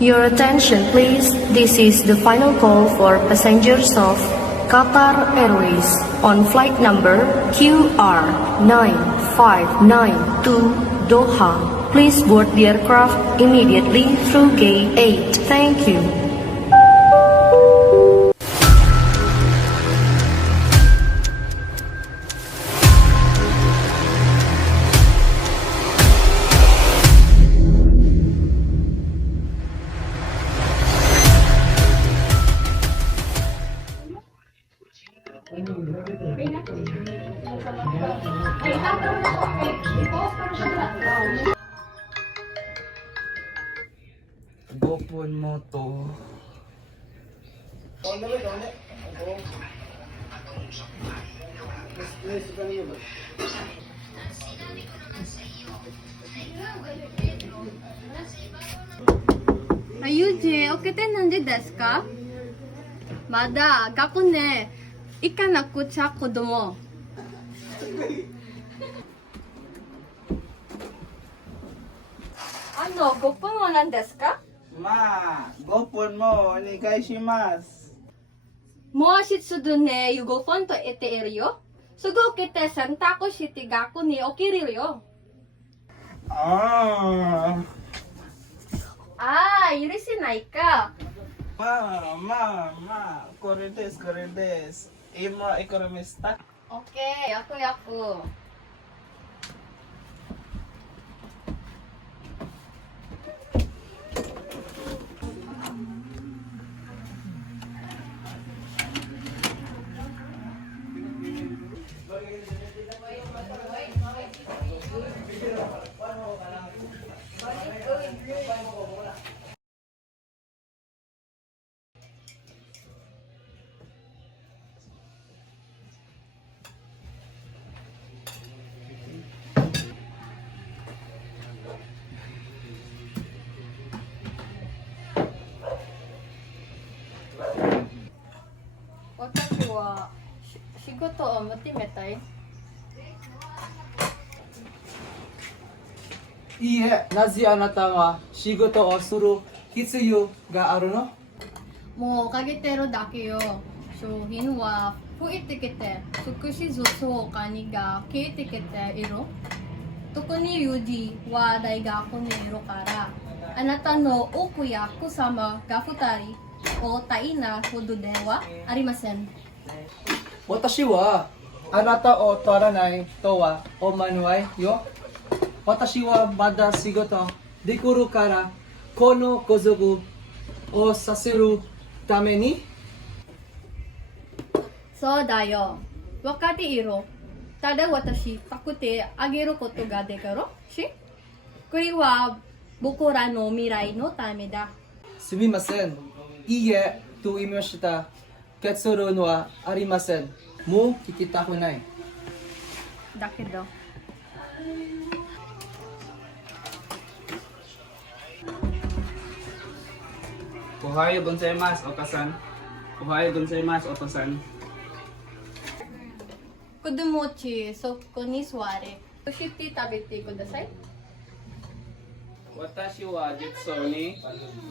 Your attention please. This is the final call for passengers of Qatar Airways on flight number QR9592 Doha. Please board the aircraft immediately through gate 8. Thank you. Gopon mo to. Yuji, 起きて何時ですか？まだ学年行かなくちゃ子供。5分は何ですか？Ma, gopon mo, onegaishimasu. もう一度ね、5分と言っているよ。すぐ起きて洗濯して学校に起きるよ。Ah. 許せないか。Ma,これです。今、いくらました？オッケー、やく。私は仕事を求めたい。いいえ、なぜあなたは仕事をする必要があるの？もうかけてるだけよ。商品は増えてきて、少しずつお金が消えてきている。特にユージは大学にいるから、あなたの奥や奥様が2人を大変なことではありません。私はあなたを取らないとは思わないよ。私はまだ仕事できるから、この家族をさせるために。そうだよ。分かっている。ただ私、助けてあげることができるし、これは僕らの未来のためだ。すみません。いいえと言いました。結論はありません。もう聞きたくない。だけど。おはようございます、Oka-san. おはようございます、Oto-san. 子供たち、そこに座れ。そして食べてください。私は実に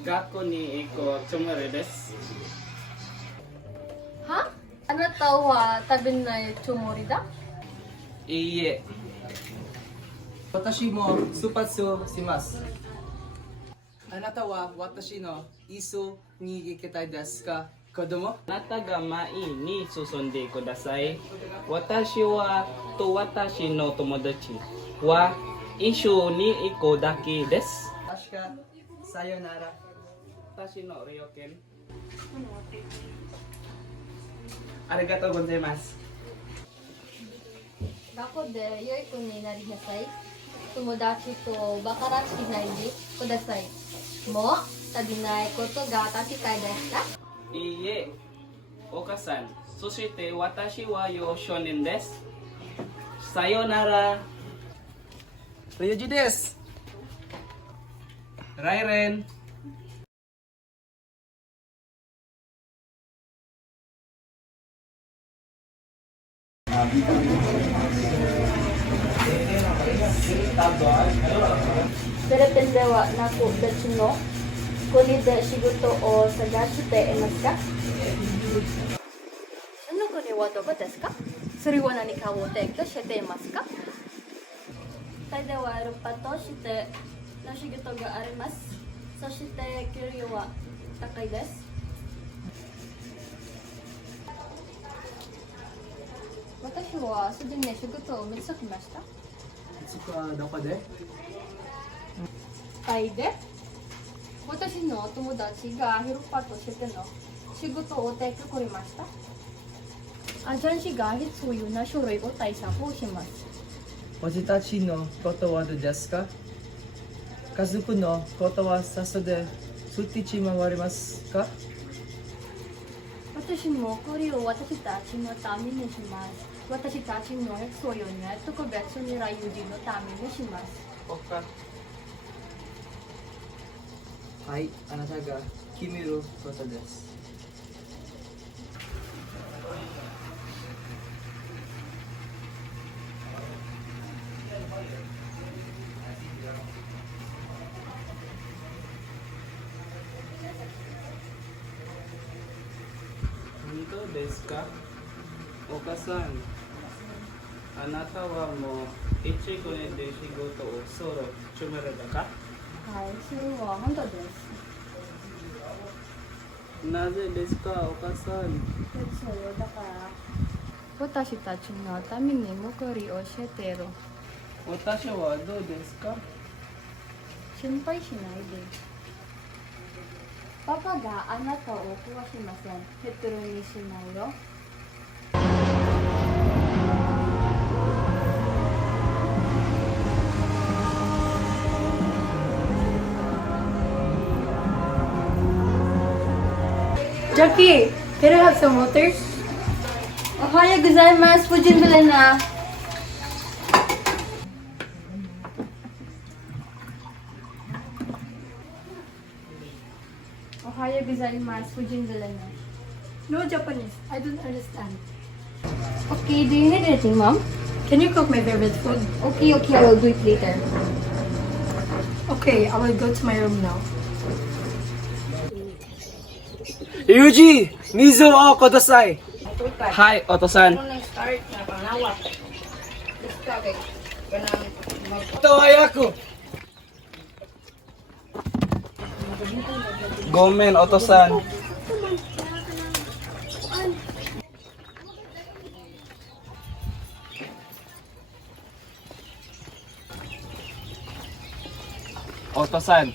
学校に行くつもりです。は？あなたは食べないつもりだ？いいえ。私も出発します。あなたは私の一緒に行きたいですか、子供？あなたが前に進んでください。私はと私の友達は一緒に行くだけです。確か、さよなら。私の了見。ありがとうございます。学校で良い子になりなさい。友達とバカらしないでください。もう食べないことが確かですか？いいえ、Oka-san。そして私は少年です。さよなら。リュウジです。ライレン。Depende wa naku betsuno. これで仕事を探していますか？その国はどこですか？それは何かを提供していますか？タイではルパとしての仕事があります。そして給料は高いです。私はすでに仕事を見つけました。そこはどこで？タイで私の友達がヘルパーとしての仕事を提供くれました。アジャン氏が必要な書類を対策をします。私たちのことはどうですか？家族のことはさっさで捨てちまわれますか？私もこれを私たちのためにします。私たちの必要な特別な友人のためにします。Okay. はい、あなたが決めることです。本当ですか？お母さん、あなたはもう1年で仕事をするつもりだか？はい、それは本当です。なぜですか、お母さん？そうだから私たちのために残りをしている。私はどうですか？心配しないで。パパがあなたを壊しません。ヘトロにしないよ。Jackie, can I have some water? Ohayou gozaimasu, Fujin Vilena. Ohayou gozaimasu, Fujin Vilena. No Japanese, I don't understand. Okay, do you need anything, Mom? Can you cook my favorite food? Okay, I will do it later. Okay, I will go to my room now. ユージ、水をください。はい、お父さん。と早く。ごめん、お父さん。お父さん。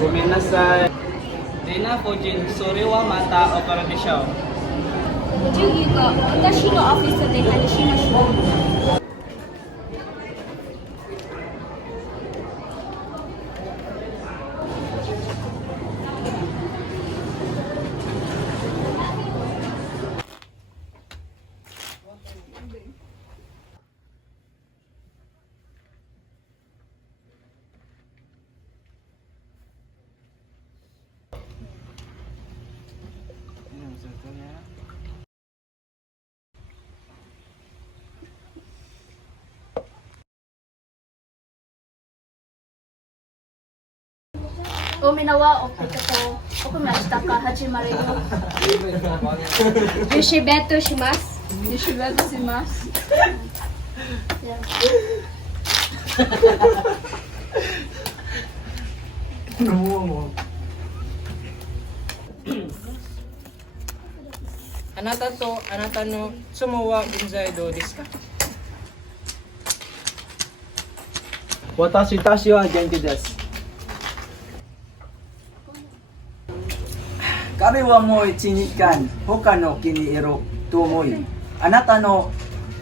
ごめんなさい。でな、個人、それはまた怒るでしょう。次が私のオフィスで話しましょう。海縄をピカと奥ましたか始まるよ。ユシベットします。ユシベルします。あなたとあなたの妻は現在どうですか？私たちは元気です。彼はもう一日間他の気にいると思い、あなたの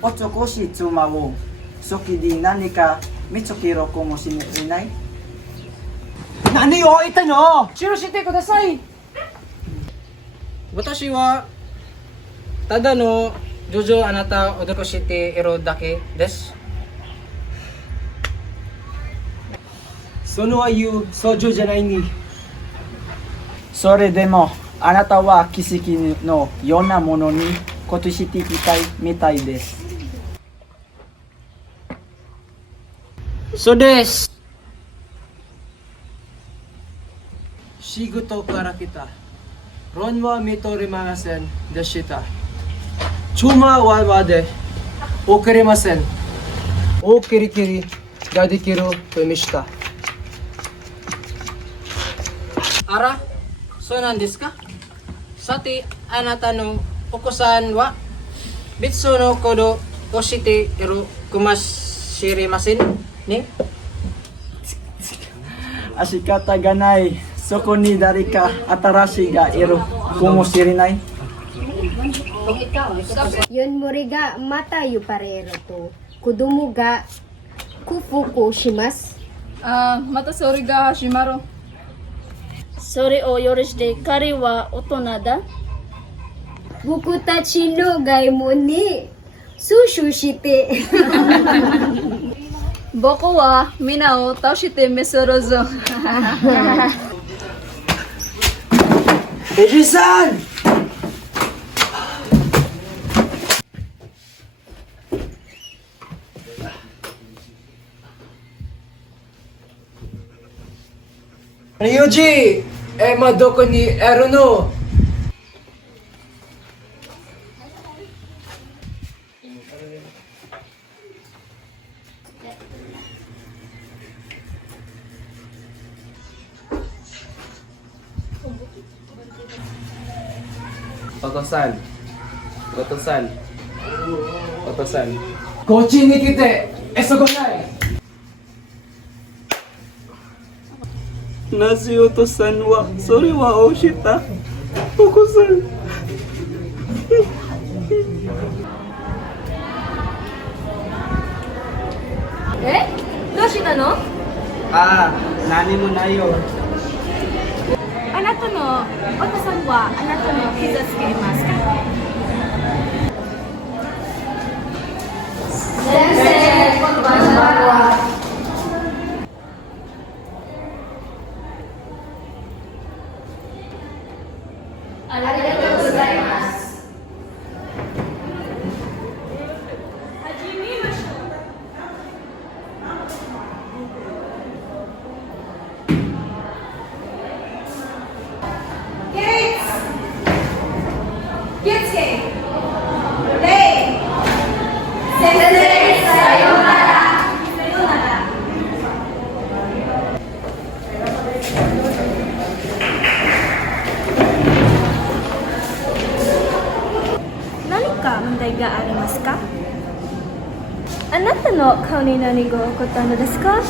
美しい妻を好きで何か見つけるかもしれない。何を言ったの？許してください。私はただの徐々あなたを驚かしているだけです。そのは言うソジュじゃないに。それでもあなたは奇跡のようなものに今年していきたいみたいです。そうです。仕事から来た。Ron wa mitorimasen de shita. Chuma wa wade. Okerimasen. O kirikiri ga dekiru to mishita. あら、そうなんですか？さて、あなたのお子さんは別のことをしているかもしれませんね。仕方がない。そこに誰か新しいがいるかもしれない。Yun mori ga mata yu parero to. Kudumu ga kufuku shimasu. またそれが始まる。それを許して彼は大人だ。 Buku tachi no gaimon ni sushu shite. 僕はみんなを倒してみせるぞ。エジさんユージ今どこにいるの？Utosan. Utosan. Utosan. こっちに来て、そこない。なぜutosan wa? それは教えた。Utosan. どうしたの？ああ、何もないよ。あなたのお父さんはあなたの傷つけますか？ありがとうございます。始めましょう。何か問題がありますか？あなたの顔に何が起こったのですか？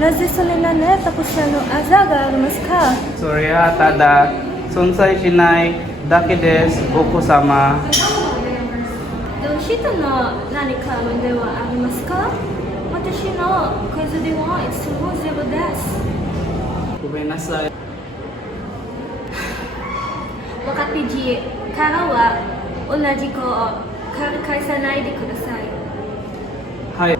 なぜそれなのたくさんのあざがありますか？それはただ存在しないだけです、お子様。どうしたの何か問題はありますか？私の数ではいつもゼロです。ごめんなさい。分かってじからは同じ子を繰り返さないでください。はい。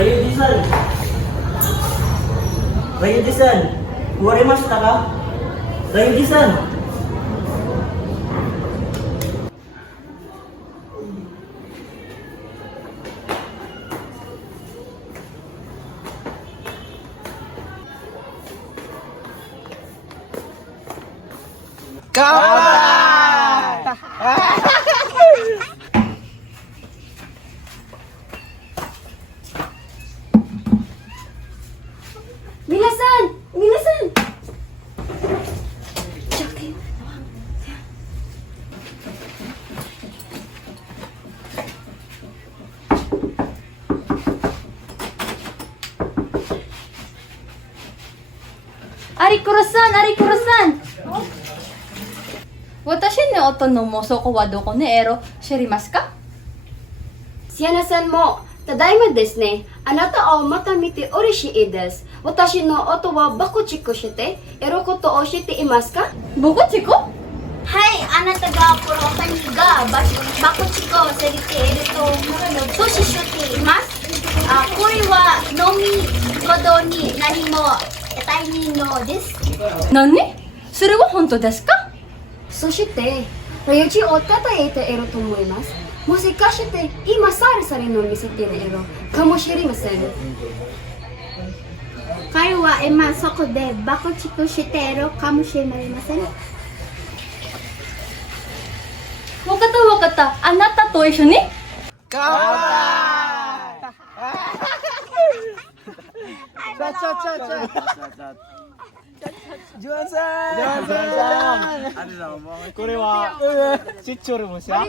ラユジさん、言われましたか？ラユジさん。Minasan! Minasan! Ari Kurosan! Ari Kurosan! 私の夫のもそこはどこにエロ知りますか Siya-nasan mo, tadayma desu ne. Anata o mata mite orishi desu. Watashi no oto wa bakuchiko shite, ero koto o shite imasu ka? 僕チコはい、あなたがこのお金がバコチコをされていると阻止しています。あ、これは飲み物に何も大変のです。何それは本当ですか So shite, rayuchi o tataete ero tomoimasu. Moshikashite ima sari-sari no misete ne ero kamoshirimasen. 彼は今そこでバコチコしているかもしれません。わかったわかった。あなたと一緒に これはしっちょるもしゃ。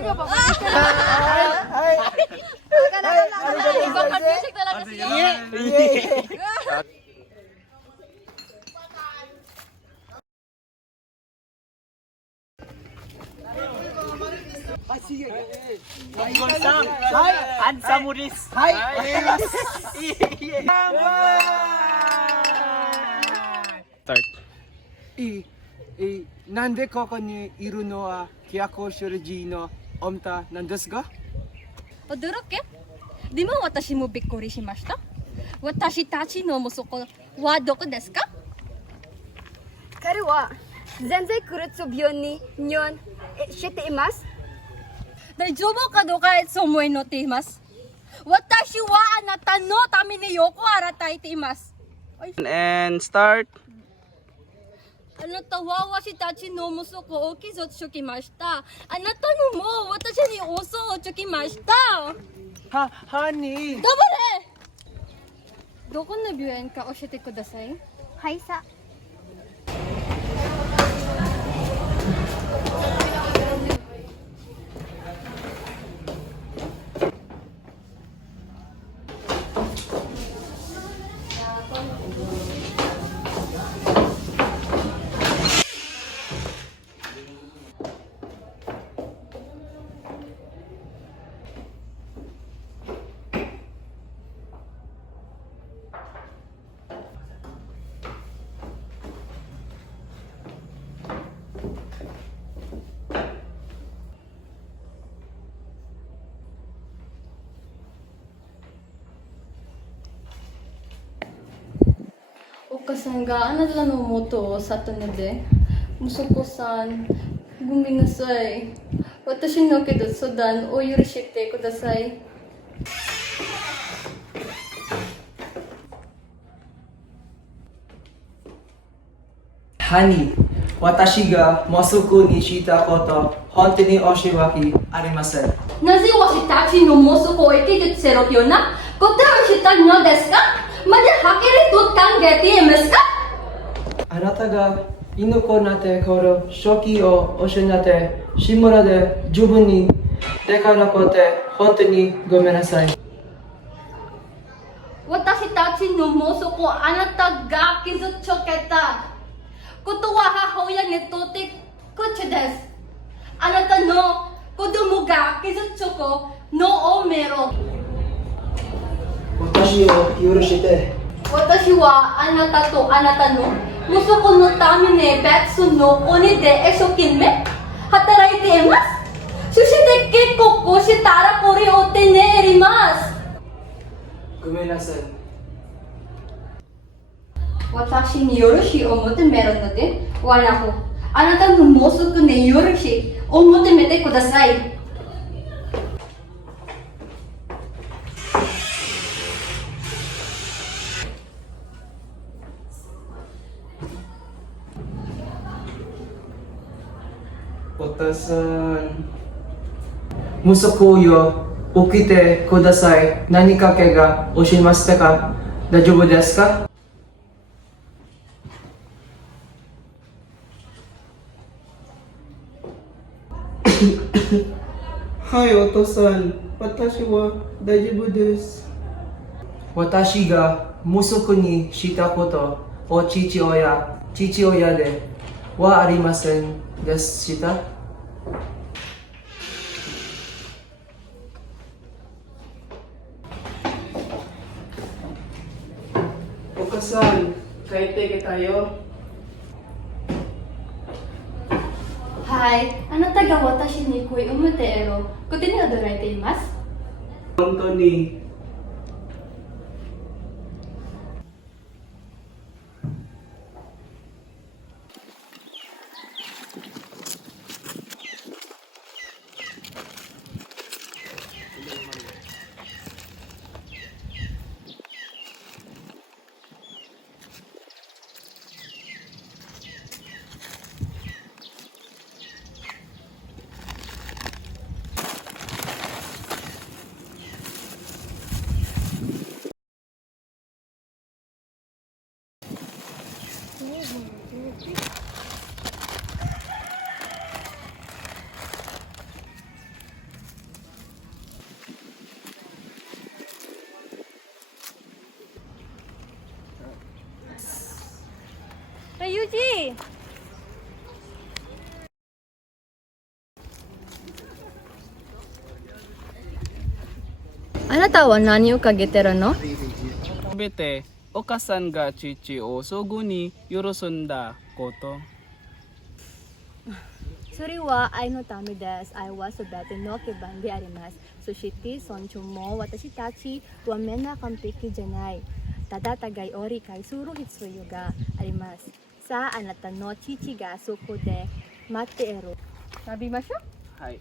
なんでここにいるのはキヤコシュルジーのおんたなんですか？驚けでも私もびっくりしました。私たちの息子はどこですか Kare wa zenzai kurutsu byon ni nyon shite imasu? 大丈夫かどうかそう思いのっています。私はあなたのためによく洗っています。 And start. あなたは私たちの息子を傷つけました。あなたのも私に嘘をつきました。ハニー。頑張れどこの病院か教えてください。はいさ。お母さんがあなたの元を去ったので、息子さん、ごめんなさい。私のけど相談を許してください。ハニー、私が息子にしたこと本当に申し訳ありません。なぜ私たちの息子を生きてせるようなことをしたのですか？まだはっきりと考えていますか？あなたが犬子になってから初期を失って志村で十分にでかなくて本当にごめんなさい。私たちの息子をあなたが傷つけたことは母親にとって口です。あなたの子供が傷つくのを見ろ。私を許して。私はあなたとあなたの息子のために別の国で一生懸命働いています。そして結婚したらこれを手に入れます。ごめんなさい。私に許しを求めるのではなく、あなたの息子に許しを求めてください。Watasan. Musoku yo okite kudasai. Nani ka ke ga oshimasu ka? Daijoubu desu ka? Hai, Otosan. Watashi wa daijoubu desu. Watashi ga musoku ni shita koto o chichi-oya de wa arimasen desu shita? Okasan, kaiteke tayo. はい、あなたが私に恋を持っていることに驚いています。 本当に。ユージあなたは何をかけてるの？ Bete, Okasan ga chichi o sogu ni yorosunda koto. それは愛のためです。愛はすべての基盤であります。そして尊重も私たちはみんな完璧じゃない。ただ互いを理解する必要があります。さあ、あなたの父がそこで待っている。食べましょう。はい。